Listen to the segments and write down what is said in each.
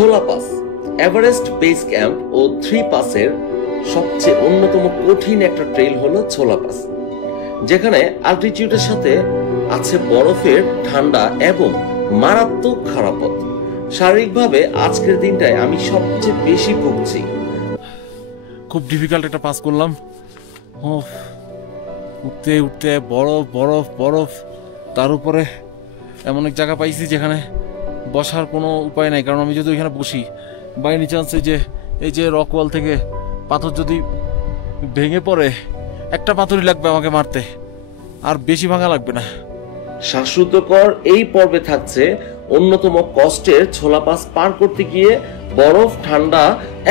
ছোলা pass Everest base camp ও 3 পাসের সবচেয়ে অন্যতম কঠিন একটা ট্রেইল হলো ছোলা পাস, যেখানে অল্টিটিউডের সাথে আছে বরফের ঠান্ডা এবং মারাত্মক খারাপ পথ। শারীরিকভাবে আজকের দিনটায় আমি সবচেয়ে বেশি ভুগছি। খুব ডিফিকাল্ট একটা পাস করলাম। উঠতে উঠতে বরফ বরফ বরফ, তার উপরে এমন এক জায়গা পাইছি যেখানে বসার কোনো উপায় নাই, কারণ আমি যদি ওইখানে বসি বাই এনি চান্সে যে এই যে রক ওয়াল থেকে পাথর যদি ভেঙে পড়ে, একটা পাথরই লাগবে আমাকে মারতে, আর বেশি ভাঙা লাগবে না। শ্বাসরুদ্ধকর এই পর্বে থাকছে অন্যতম কষ্টের ছোলা পাস পার করতে গিয়ে বরফ, ঠান্ডা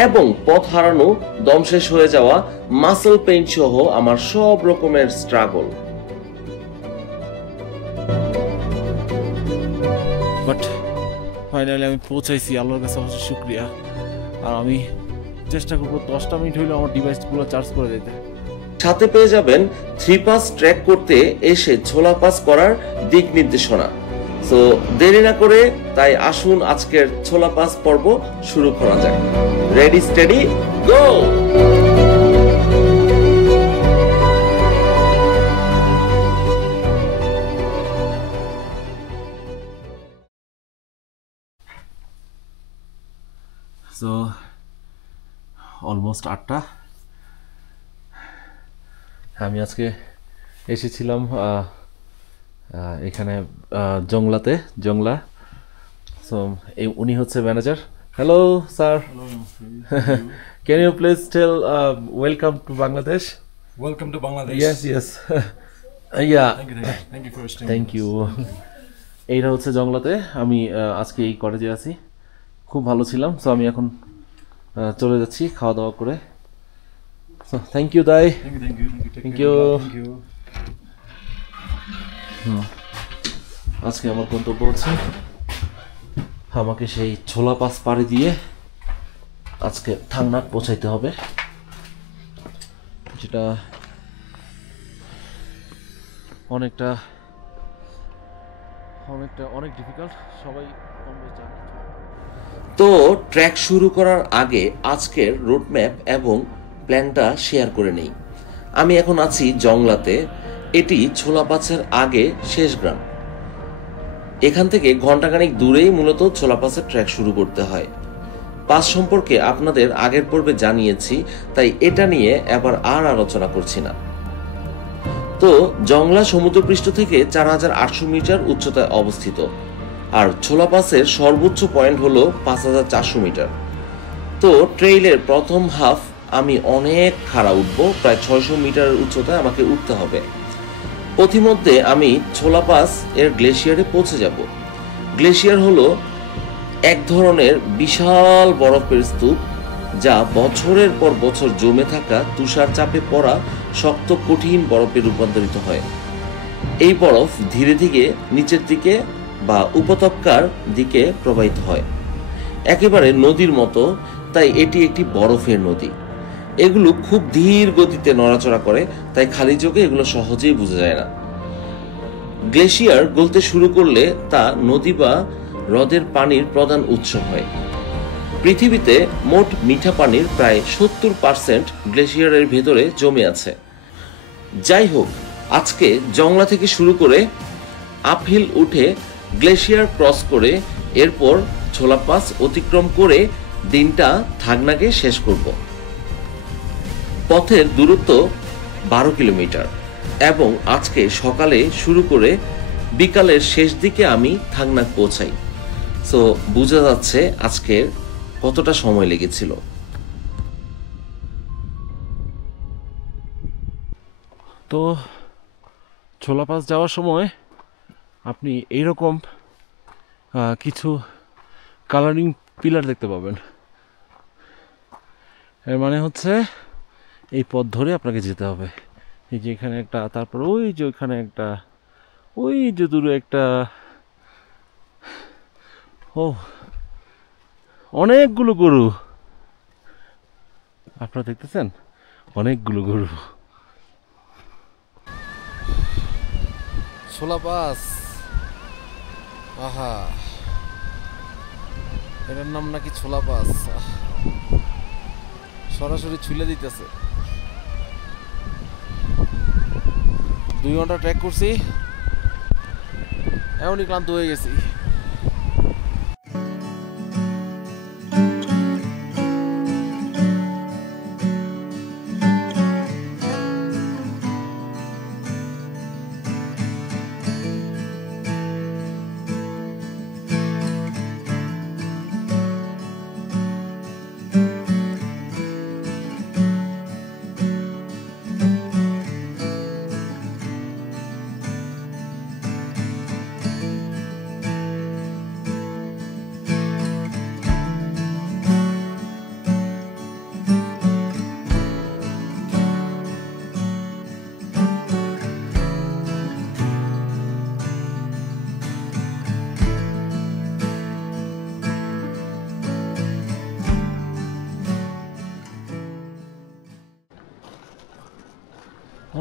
এবং পথ হারানো, দম শেষ হয়ে যাওয়া, মাসল পেইন সহ আমার সব রকমের স্ট্রাগল। বাট ফাইনালি আমি পৌঁছাইছি, আল্লাহর কাছে অবশ্যই শুক্রিয়া। আর আমি চেষ্টা করবো 10টা মিনিট হইলে আমার ডিভাইসগুলো চার্জ করে দিতে। সাথে পেয়ে যাবেন 3 পাস ট্র্যাক করতে এসে ছোলা পাস করার দিক নির্দেশনা। সো দেরি না করে তাই আসুন আজকের ছোলা পাস পর্ব শুরু করা যায়। Ready steady go. So almost 8টা। আমি আজকে এসেছিলাম এখানে জংলা। সো উনি হচ্ছে manager. Hello sir, can you please tell welcome to Bangladesh? Welcome to Bangladesh. Yes yeah, Thank you for staying. Thank you. এইটা হচ্ছে জংলাতে। আমি আজকে এই কলেজে আছি, খুব ভালো ছিলাম। সো আমি এখন চলে যাচ্ছি খাওয়া দাওয়া করে। সো থ্যাংক ইউ দাই। Thank you. Thank you. আজকে আমার গন্তব্য হচ্ছে আমাকে সেই ছোলা পাস পাড়ি দিয়ে আজকে থাংনাক পৌঁছাইতে হবে, যেটা অনেক ডিফিকাল্ট। সবাই কম বেশি জানে। তো ট্র্যাক শুরু করার আগে আজকের রুটম্যাপ এবং প্ল্যানটা শেয়ার করে নেই। আমি এখন আছি জংলাতে। এটি ছোলা পাসের আগে শেষ গ্রাম। এখান থেকে ঘন্টাখানেক দূরেই মূলত ছোলা পাসের ট্র্যাক শুরু করতে হয়। পাস সম্পর্কে আপনাদের আগের পর্বে জানিয়েছি, তাই এটা নিয়ে এবার আর আলোচনা করছি না। তো জংলা সমুদ্রপৃষ্ঠ থেকে 4800 মিটার উচ্চতায় অবস্থিত, আর ছোলা পাসের সর্বোচ্চ পয়েন্ট হলো 5400 মিটার। তো ট্রেইলের প্রথম হাফ আমি অনেক খাড়া উঠবো, প্রায় 600 মিটারের উচ্চতায় আমাকে উঠতে হবে। পথিমধ্যে আমি ছোলা পাস এর গ্লেশিয়ারে পৌঁছে যাব। গ্লেশিয়ার হলো এক ধরনের বিশাল বরফের স্তূপ, যা বছরের পর বছর জমে থাকা তুষার চাপে পড়া শক্ত কঠিন বরফে রূপান্তরিত হয়। এই বরফ ধীরে ধীরে নিচের দিকে বা উপত্যকার দিকে প্রবাহিত হয়, একেবারে নদীর মতো। তাই এটি একটি বরফের নদী। এগুলো খুব ধীর গতিতে নড়াচড়া করে, তাই খালি চোখে এগুলো সহজেই বোঝা যায় না। গ্লেশিয়ার গলতে শুরু করলে তা নদী বা হ্রদের পানির প্রধান উৎস হয়। পৃথিবীতে মোট মিঠা পানির প্রায় 70% গ্লেশিয়ারের ভেতরে জমে আছে। যাই হোক, আজকে জংলা থেকে শুরু করে আপহিল উঠে গ্লেশিয়ার ক্রস করে এরপর ছোলা পাস অতিক্রম করে দিনটা থাংনাকে শেষ করব। পথের দূরত্ব 12 কিলোমিটার এবং আজকে সকালে শুরু করে বিকালের শেষ দিকে আমি থাংনাক পৌঁছাই। সো বোঝা যাচ্ছে আজকের কতটা সময় লেগেছিল। তো ছোলা পাস যাওয়ার সময় আপনি এইরকম কিছু কালারিং পিলার দেখতে পাবেন। এর মানে হচ্ছে এই পথ ধরে আপনাকে যেতে হবে। এই যে এখানে একটা, তারপর ওই যে ওইখানে একটা, ওই যে দূরে একটা, ও অনেকগুলো গরু আপনারা দেখতেছেন, অনেকগুলো গরু। ছোলা পাস, আহা এটার নাম নাকি ছোলা পাস। সরাসরি ছুলে দিতেছে। 2 ঘন্টা ট্রেক করছি, এমনই ক্লান্ত হয়ে গেছি।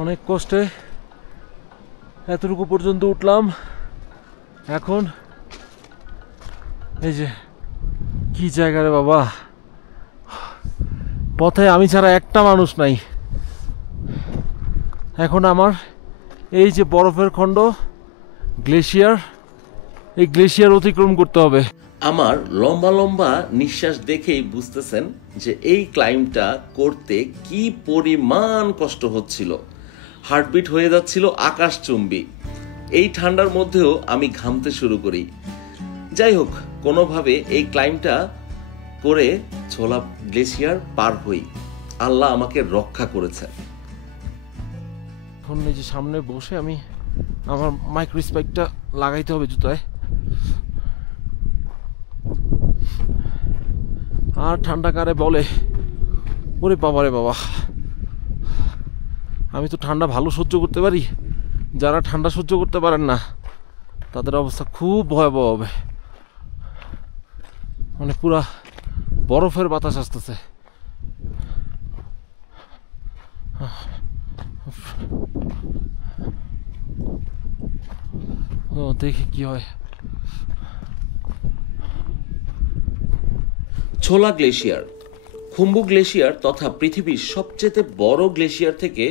অনেক কষ্টে এতটুকু পর্যন্ত উঠলাম। এখন এই যে কি জায়গা রে বাবা, পথে আমি ছাড়া একটা মানুষ নাই। এখন আমার এই যে বরফের খণ্ড গ্লেশিয়ার, এই গ্লেশিয়ার অতিক্রম করতে হবে। আমার লম্বা লম্বা নিঃশ্বাস দেখেই বুঝতেছেন যে এই ক্লাইম্বটা করতে কি পরিমাণ কষ্ট হচ্ছিল। হার্টবিট হয়ে যাচ্ছিল আকাশচুম্বী। এই ঠান্ডার মধ্যেও আমি ঘামতে শুরু করি। যাই হোক, কোনোভাবে এই ক্লাইম্বটা করে ছোলা গ্লেশিয়ার পার হই। আল্লাহ আমাকে রক্ষা করেছেন। এখন এই যে সামনে বসে আমি আমার মাইক্রো স্পাইকটা লাগাইতে হবে জুতায়। আর ঠান্ডা কারে বলে, ওরে বাবা রে বাবা, আমি তো ঠান্ডা ভালো সহ্য করতে পারি, যারা ঠান্ডা সহ্য করতে পারেন না তাদের অবস্থা খুব ভয়াবহ হবে। মানে পুরা বরফের বাতাস আসতেছে। ও দেখি কি হয়। ছোলা গ্লেশিয়ার খুম্বু গ্লেশিয়ার তথা পৃথিবীর সবচেয়ে বড় গ্লেশিয়ার থেকে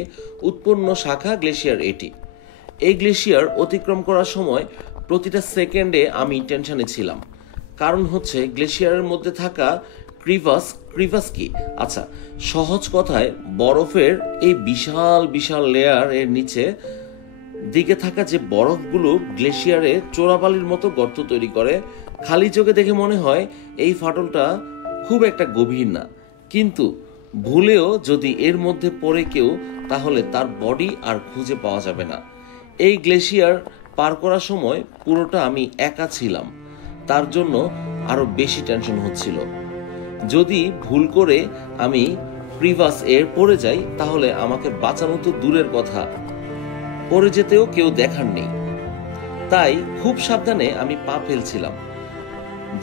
উৎপন্ন শাখা গ্লেশিয়ার এটি। এই গ্লেশিয়ার অতিক্রম করার সময় প্রতিটা সেকেন্ডে আমি টেনশনে ছিলাম। কারণ হচ্ছে গ্লেশিয়ারের মধ্যে থাকা ক্রিভাস কি, আচ্ছা সহজ কথায় বরফের এই বিশাল বিশাল লেয়ার এর নিচে দিকে থাকা যে বরফগুলো গ্লেশিয়ারে চোরাবালির মতো গর্ত তৈরি করে। খালি চোখে দেখে মনে হয় এই ফাটলটা খুব একটা গভীর না, কিন্তু ভুলেও যদি এর মধ্যে পড়ে কেউ, তাহলে তার বডি আর খুঁজে পাওয়া যাবে না। এই গ্লেশিয়ার পার করার সময় পুরোটা আমি একা ছিলাম, তার জন্য আরো বেশি টেনশন হচ্ছিল। যদি ভুল করে আমি ক্রিভাস এর পড়ে যাই, তাহলে আমাকে বাঁচানো তো দূরের কথা, পড়ে যেতেও কেউ দেখার নেই। তাই খুব সাবধানে আমি পা ফেলছিলাম।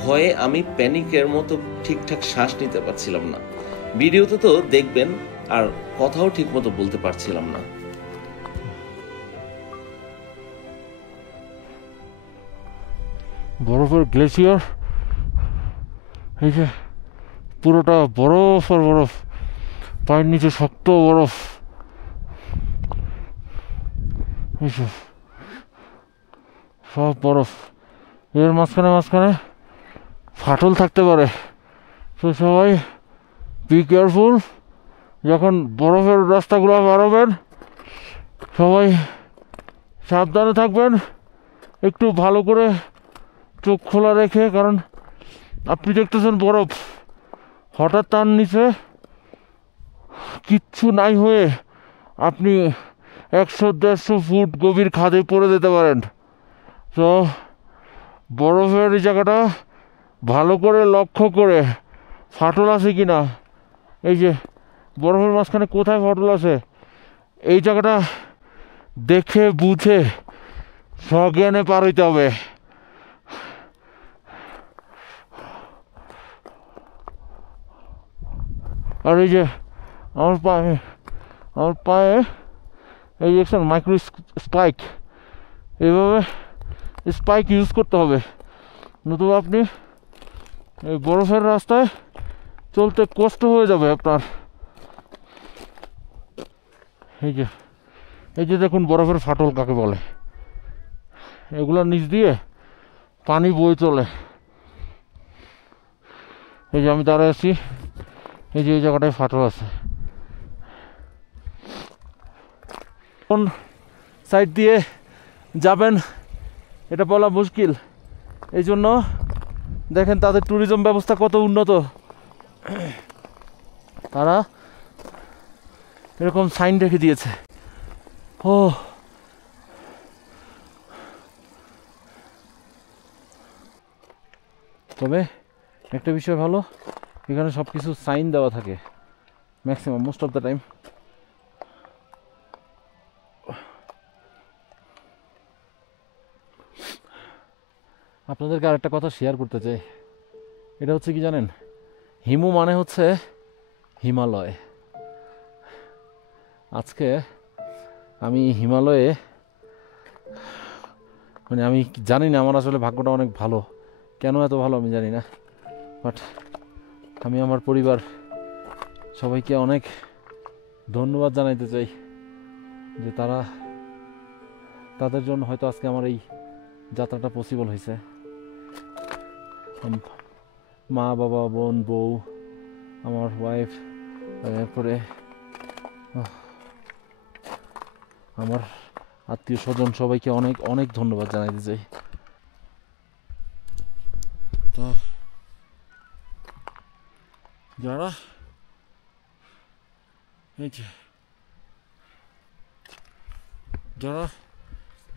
ভয়ে আমি প্যানিকের মতো ঠিকঠাক শ্বাস নিতে পারছিলাম না। ভিডিওতে তো দেখবেন, আর কথাও ঠিক মতো বলতে পারছিলাম না। বরফের গ্লেশিয়ার, এই যে পুরোটা বরফ আর বরফ, পায়ের নিচে শক্ত বরফ, সব বরফ। এর মাঝখানে মাঝখানে ফাটল থাকতে পারে, তো সবাই বি কেয়ারফুল। যখন বরফের রাস্তাগুলো বেরোবেন সবাই সাবধানে থাকবেন, একটু ভালো করে চোখ খোলা রেখে, কারণ আপনি দেখতেছেন বরফ, হঠাৎ তার নিচে কিচ্ছু নাই হয়ে আপনি 100-150 ফুট গভীর খাদে পড়ে যেতে পারেন। তো বরফের এই জায়গাটা ভালো করে লক্ষ্য করে, ফাটল আছে কি না, এই যে বরফের মাঝখানে কোথায় ফাটল আছে, এই জায়গাটা দেখে বুঝে সজ্ঞানে পার হইতে হবে। আর এই যে আমার পায়ে এই একটা মাইক্রো স্পাইক, এইভাবে স্পাইক ইউজ করতে হবে, নতুবা আপনি এই বরফের রাস্তায় চলতে কষ্ট হয়ে যাবে আপনার। এই যে দেখুন বরফের ফাটল কাকে বলে, এগুলোর নিচ দিয়ে পানি বয়ে চলে। এই যে আমি দাঁড়ায় আছি, এই যে এই জায়গাটায় ফাটল আছে। কোন সাইড দিয়ে যাবেন এটা বলা মুশকিল, এই জন্য দেখেন তাদের ট্যুরিজম ব্যবস্থা কত উন্নত। তারা এরকম সাইন রেখে দিয়েছে। ও তবে একটা বিষয় ভালো, এখানে সব কিছু সাইন দেওয়া থাকে maximum, most of the time. আপনাদেরকে আরেকটা কথা শেয়ার করতে চাই, এটা হচ্ছে কি জানেন, হিমু মানে হচ্ছে হিমালয়। আজকে আমি হিমালয়ে, মানে আমি জানি না, আমার আসলে ভাগ্যটা অনেক ভালো, কেন এত ভালো আমি জানি না, বাট আমি আমার পরিবার সবাইকে অনেক ধন্যবাদ জানাইতে চাই যে তাদের জন্য হয়তো আজকে আমার এই যাত্রাটা পসিবল হয়েছে। মা, বাবা, বোন, বউ, আমার ওয়াইফ, এরপরে আমার আত্মীয় স্বজন, সবাইকে অনেক অনেক ধন্যবাদ জানাইতে চাই। তো যারা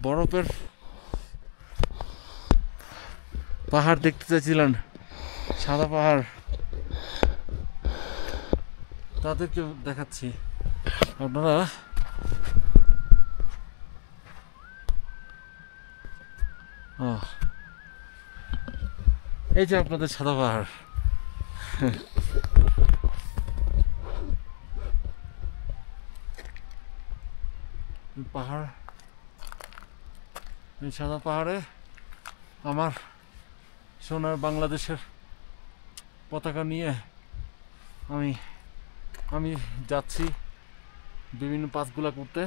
বরফের পাহাড় দেখতে চাইছিলেন, সাদা পাহাড়, তাদেরকে দেখাচ্ছি। আপনারা এই যে আপনাদের সাদা পাহাড়, এই সাদা পাহাড়ে আমার সোনার বাংলাদেশের পতাকা নিয়ে আমি যাচ্ছি বিভিন্ন পাসগুলা করতে।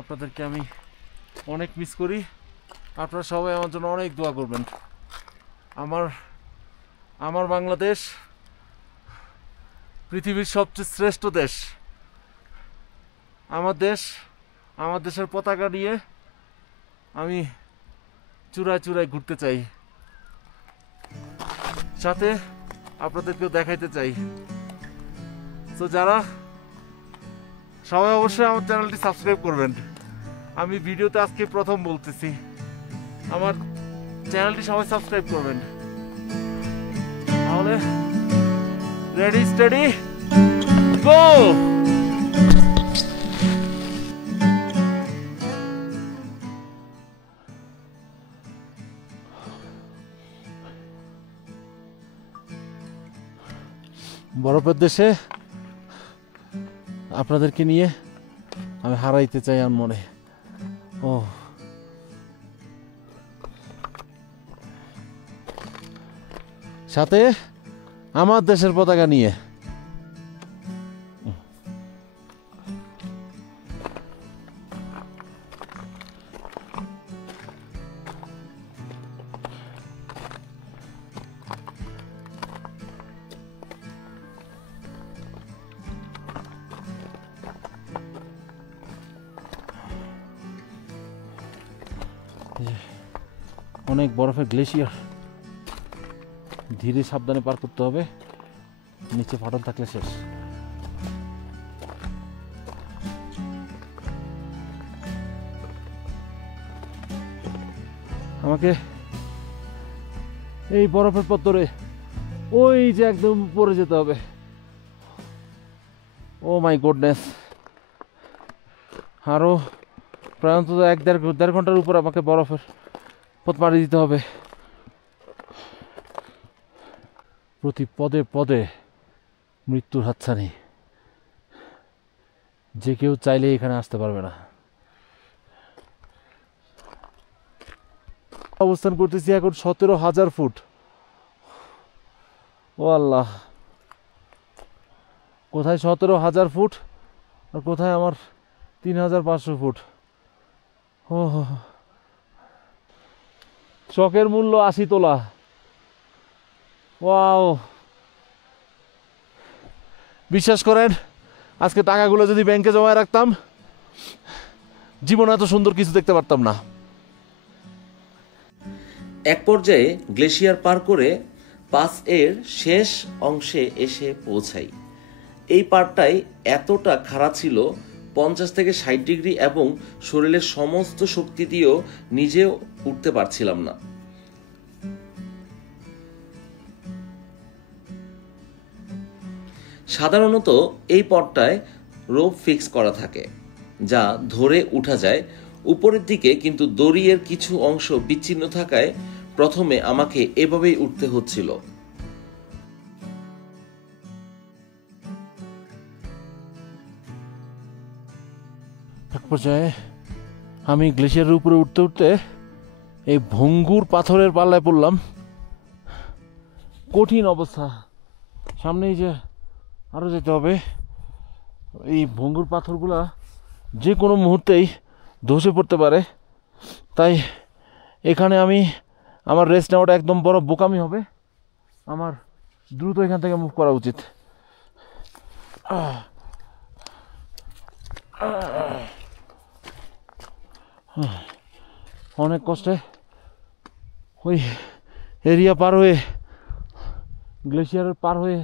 আপনাদেরকে আমি অনেক মিস করি, আপনারা সবাই আমার জন্য অনেক দোয়া করবেন। আমার বাংলাদেশ পৃথিবীর সবচেয়ে শ্রেষ্ঠ দেশ। আমার দেশের পতাকা নিয়ে আমি চূড়ায় চূড়ায় ঘুরতে চাই, সাথে আপনাদেরকেও দেখাইতে চাই। তো যারা সবাই অবশ্যই আমার চ্যানেলটি সাবস্ক্রাইব করবেন। আমি ভিডিওতে আজকে প্রথম বলতেছি, আমার চ্যানেলটি সবাই সাবস্ক্রাইব করবেন। তাহলে রেডি, স্টেডি, গো! বরফের দেশে আপনাদেরকে নিয়ে আমি হারাইতে চাই আর মনে। ও সাথে আমার দেশের পতাকা নিয়ে। অনেক বরফের গ্লেশিয়ার, ধীরে সাবধানে পার করতে হবে, নিচে ফাটল থাকলে শেষ। আমাকে এই বরফের পথ ধরে ওই যে একদম পড়ে যেতে হবে। ও মাই গডনেস, আরো প্রায় অন্তত দেড় ঘন্টার উপর আমাকে বরফের পথ পাড়ি দিতে হবে। প্রতি পদে পদে মৃত্যুর হাতছানি, যে কেউ চাইলে এখানে আসতে পারবে না। অবস্থান করতেছি এখন 17,000 ফুট ও আল্লাহ, কোথায় 17,000 ফুট আর কোথায় আমার 3,500 ফুট। ও চকের মূল্য 80 তোলা। ওয়াও, বিশ্বাস করেন আজকে টাকাগুলো যদি ব্যাংকে জমা রাখতাম জীবনে এত সুন্দর কিছু দেখতে পারতাম না। এক পর্যায়ে গ্লেশিয়ার পার করে পাস এর শেষ অংশে এসে পৌঁছাই। এই পারটাই এতটা খাড়া ছিল 50 থেকে 60 ডিগ্রি এবং শরীরের সমস্ত শক্তি দিয়েও নিজেও উঠতে পারছিলাম না। সাধারণত এই পথটায় রোপ ফিক্স করা থাকে যা ধরে উঠা যায় উপরের দিকে, কিন্তু দড়ির কিছু অংশ বিচ্ছিন্ন থাকায় প্রথমে আমাকে এভাবেই উঠতে হচ্ছিল। এক পর্যায়ে আমি গ্লেশিয়ারের উপরে উঠতে উঠতে এই ভঙ্গুর পাথরের পাল্লায় পড়লাম। কঠিন অবস্থা, সামনেই যে আরও যেতে হবে। এই ভঙ্গুর পাথরগুলা যে কোনো মুহূর্তেই ধসে পড়তে পারে, তাই এখানে আমার রেস্ট নেওয়াটা একদম বড় বোকামি হবে। আমার দ্রুত এখান থেকে মুভ করা উচিত। অনেক কষ্টে ওই এরিয়া পার হয়ে, গ্লেশিয়ারের পার হয়ে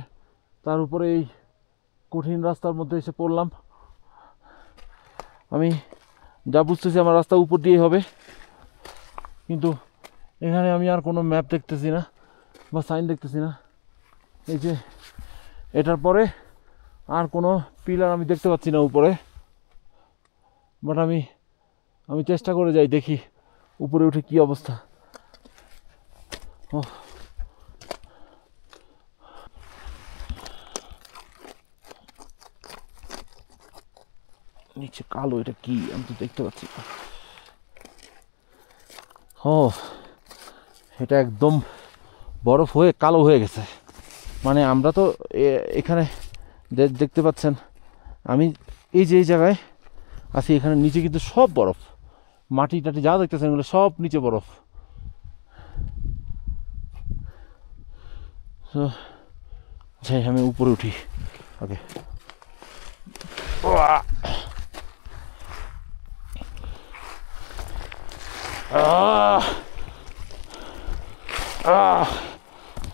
তার উপরে এই কঠিন রাস্তার মধ্যে এসে পড়লাম। আমি যা বুঝতেছি আমার রাস্তা উপর দিয়ে হবে, কিন্তু এখানে আমি আর কোনো ম্যাপ দেখতেছি না বা সাইন দেখতেছি না। এই যে এটার পরে আর কোনো পিলার আমি দেখতে পাচ্ছি না উপরে, বাট আমি চেষ্টা করে যাই, দেখি উপরে উঠে কি অবস্থা। নিচে কালো, এটা কি আমি তো দেখতে পাচ্ছি। এটা একদম বরফ হয়ে কালো হয়ে গেছে। মানে আমরা তো এখানে দেখতে পাচ্ছেন আমি এই যে এই জায়গায় আছি, এখানে নিচে কিন্তু সব বরফ, মাটি টাটি যা দেখতেছেন এগুলো সব নিচে বরফ। যাই আমি উপরে উঠি ওকে।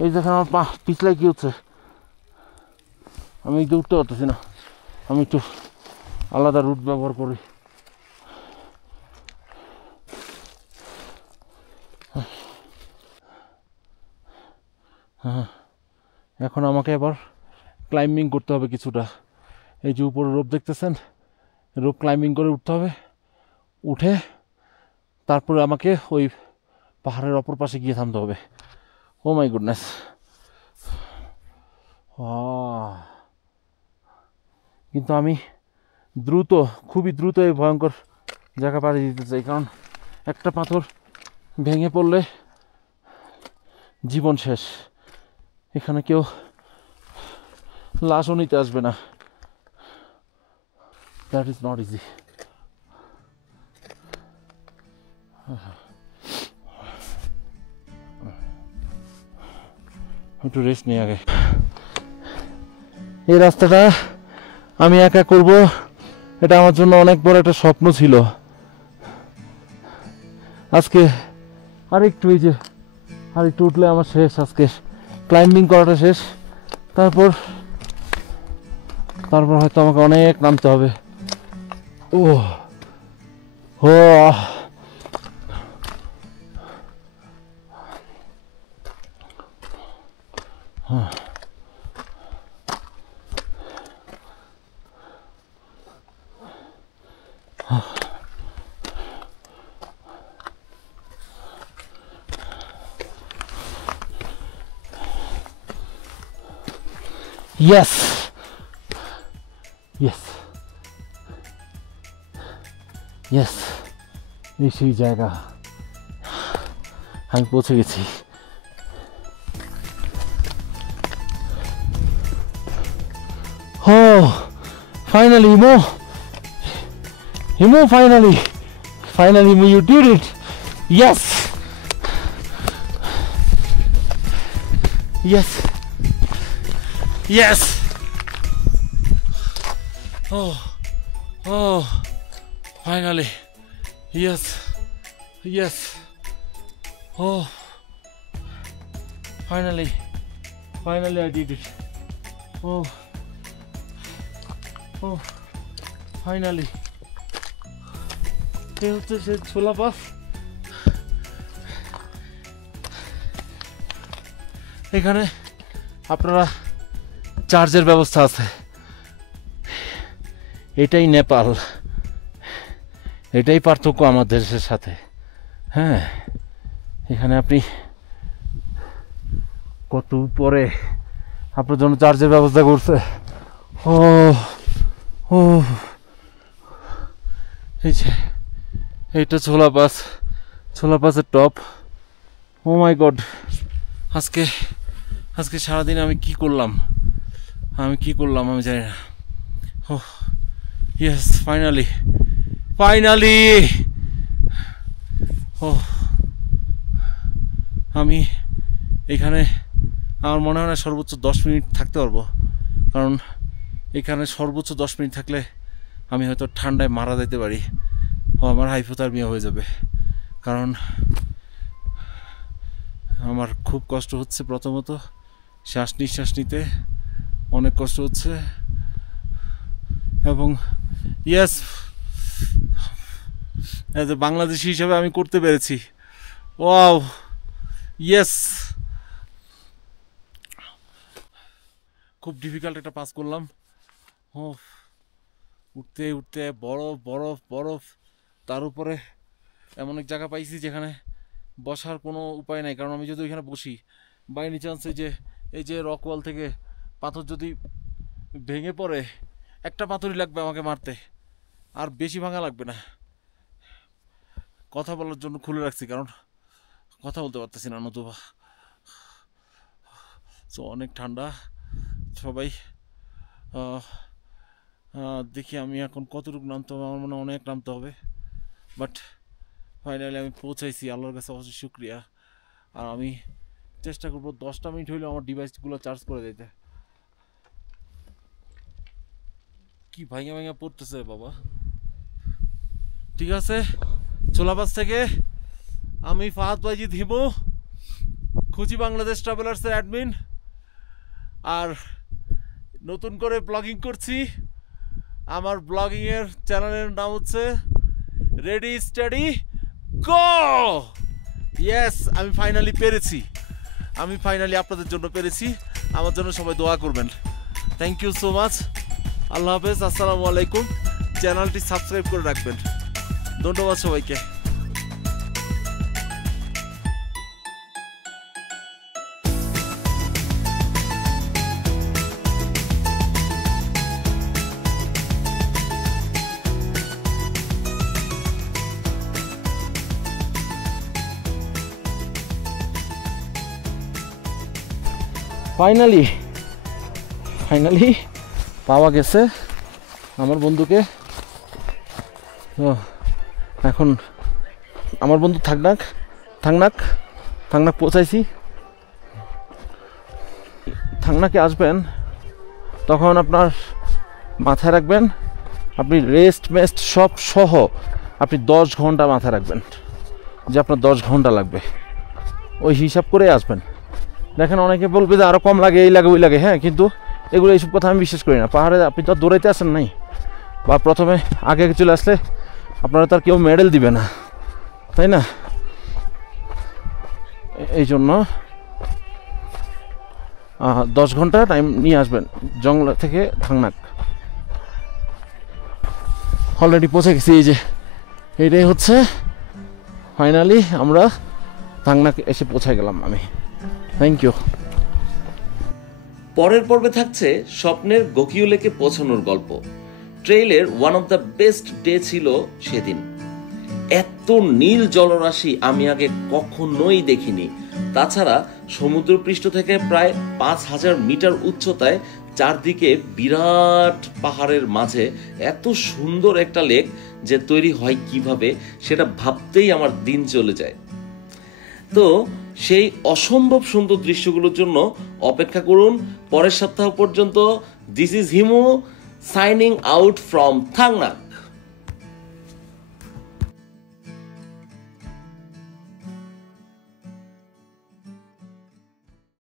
এই দেখেন আমার পা পিছলাই কি হচ্ছে, আমি একটু উঠতে পারতেছি না। আমি একটু আলাদা রুট ব্যবহার করি। হ্যাঁ, এখন আমাকে এবার ক্লাইম্বিং করতে হবে কিছুটা। এই যে উপরে রোপ দেখতেছেন, রোপ ক্লাইম্বিং করে উঠতে হবে। উঠে তারপরে আমাকে ওই পাহাড়ের অপর পাশে গিয়ে থামতে হবে। ও মাই গুডনেস, কিন্তু আমি খুবই দ্রুত এই ভয়ঙ্কর জায়গা পাড়ি দিতে চাই, কারণ একটা পাথর ভেঙে পড়লে জীবন শেষ। এখানে কেউ লাশও নিতে আসবে না। That is not easy. একটু রেস্ট নিয়ে আগে। এই রাস্তাটা আমি একা করব, এটা আমার জন্য অনেক বড় একটা স্বপ্ন ছিল। আজকে আরেকটু উঠলে আমার শেষ, আজকে ক্লাইম্বিং করাটা শেষ। তারপর হয়তো আমাকে অনেক নামতে হবে। ও Yes. এই সেই জায়গা, আমি পৌঁছে গেছি। Finally, Himo, finally, Himo, you did it. Yes. Oh, finally, yes. Oh, finally, I did it. Oh, finally. এই হচ্ছে সে ছোলা পাস। এখানে আপনারা চার্জের ব্যবস্থা আছে। এটাই নেপাল, এটাই পার্থক্য আমাদের দেশের সাথে। হ্যাঁ, এখানে আপনি কত উপরে আপনার জন্য চার্জের ব্যবস্থা করছে। এই যে এইটা ছোলা পাসের টপ। ও মাই গড, আজকে সারাদিন আমি কি করলাম আমি জানি না। Yes, finally. আমি এখানে আমার মনে হয় না সর্বোচ্চ 10 মিনিট থাকতে পারবো, কারণ এখানে সর্বোচ্চ 10 মিনিট থাকলে আমি হয়তো ঠান্ডায় মারা যেতে পারি, আমার হাইপোথার্মিয়া হয়ে যাবে। কারণ আমার খুব কষ্ট হচ্ছে, প্রথমত শ্বাস নিঃশ্বাস নিতে অনেক কষ্ট হচ্ছে, এবং ইয়েস, অ্যাজ এ বাংলাদেশি হিসাবে আমি করতে পেরেছি। ওয়াও, ইয়েস, খুব ডিফিকাল্ট একটা পাস করলাম। উঠতে বরফ, তার উপরে এমন এক জায়গা পাইছি যেখানে বসার কোনো উপায় নাই, কারণ আমি যদি ওইখানে বসি বাই এনি চান্স এই যে রক ওয়াল থেকে পাথর যদি ভেঙে পড়ে, একটা পাথরই লাগবে আমাকে মারতে, আর বেশি ভাঙা লাগবে না। কথা বলার জন্য খুলে রাখছি, কারণ কথা বলতে পারতেছি না নতুবা। সো অনেক ঠান্ডা সবাই। দেখি আমি এখন কতটুকু নামতে হবে, আমার মনে হয় অনেক নামতে হবে, বাট ফাইনালি আমি পৌঁছাইছি, আল্লাহর কাছে অবশ্যই শুক্রিয়া। আর আমি চেষ্টা করবো 10টা মিনিট হইলেও আমার ডিভাইসগুলো চার্জ করে দিতে। কি ভাঙা পড়তেছে বাবা। ঠিক আছে, ছোলাপাস থেকে আমি ফাহাদ বাইজিদ হিমু, খুঁজি বাংলাদেশ ট্রাভেলার্সের অ্যাডমিন, আর নতুন করে ব্লগিং করছি। আমার ব্লগিংয়ের চ্যানেলের নাম হচ্ছে রেডি স্টাডি গো। ইয়েস, আমি ফাইনালি আপনাদের জন্য পেরেছি। আমার জন্য সবাই দোয়া করবেন। Thank you so much. আল্লাহ হাফেজ, আসসালামু আলাইকুম। চ্যানেলটি সাবস্ক্রাইব করে রাখবেন। ধন্যবাদ সবাইকে। ফাইনালি পাওয়া গেছে আমার বন্ধুকে। এখন আমার বন্ধু থাংনাক পৌঁছাইছি। থাংনাকে আসবেন তখন আপনার মাথায় রাখবেন, আপনি রেস্ট সব সহ আপনি 10 ঘন্টা মাথায় রাখবেন যে আপনার 10 ঘন্টা লাগবে, ওই হিসাব করে আসবেন। দেখেন, অনেকে বলবে যে আরও কম লাগে, এই লাগে ওই লাগে, হ্যাঁ, কিন্তু এগুলো এইসব কথা আমি বিশ্বাস করি না। পাহাড়ে আপনি তো দৌড়াইতে আসেন নাই, বা প্রথমে আগে চলে আসলে আপনারা তার কেউ মেডেল দিবে না, তাই না? এই জন্য 10 ঘন্টা টাইম নিয়ে আসবেন জংলা থেকে থাংনাক। অলরেডি পৌঁছে গেছি। এই যে এইটাই হচ্ছে ফাইনালি আমরা থাংনাক এসে পৌঁছে গেলাম আমি। Thank you. পরের পর্বে থাকছে স্বপ্নের গোকিউ লেকে পৌঁছানোর গল্প। ট্রেইলের one of the best day ছিল সেদিন। এত নীল জলরাশি আমি আগে কখনোই দেখিনি। তাছাড়া সমুদ্রপৃষ্ঠ থেকে প্রায় 5000 মিটার উচ্চতায় চারদিকে বিরাট পাহাড়ের মাঝে এত সুন্দর একটা লেক যে তৈরি হয় কিভাবে সেটা ভাবতেই আমার দিন চলে যায়। তো সেই অসম্ভব সুন্দর দৃশ্যগুলোর জন্য অপেক্ষা করুন পরের সপ্তাহ পর্যন্ত। This is Himu signing out from থাংনা।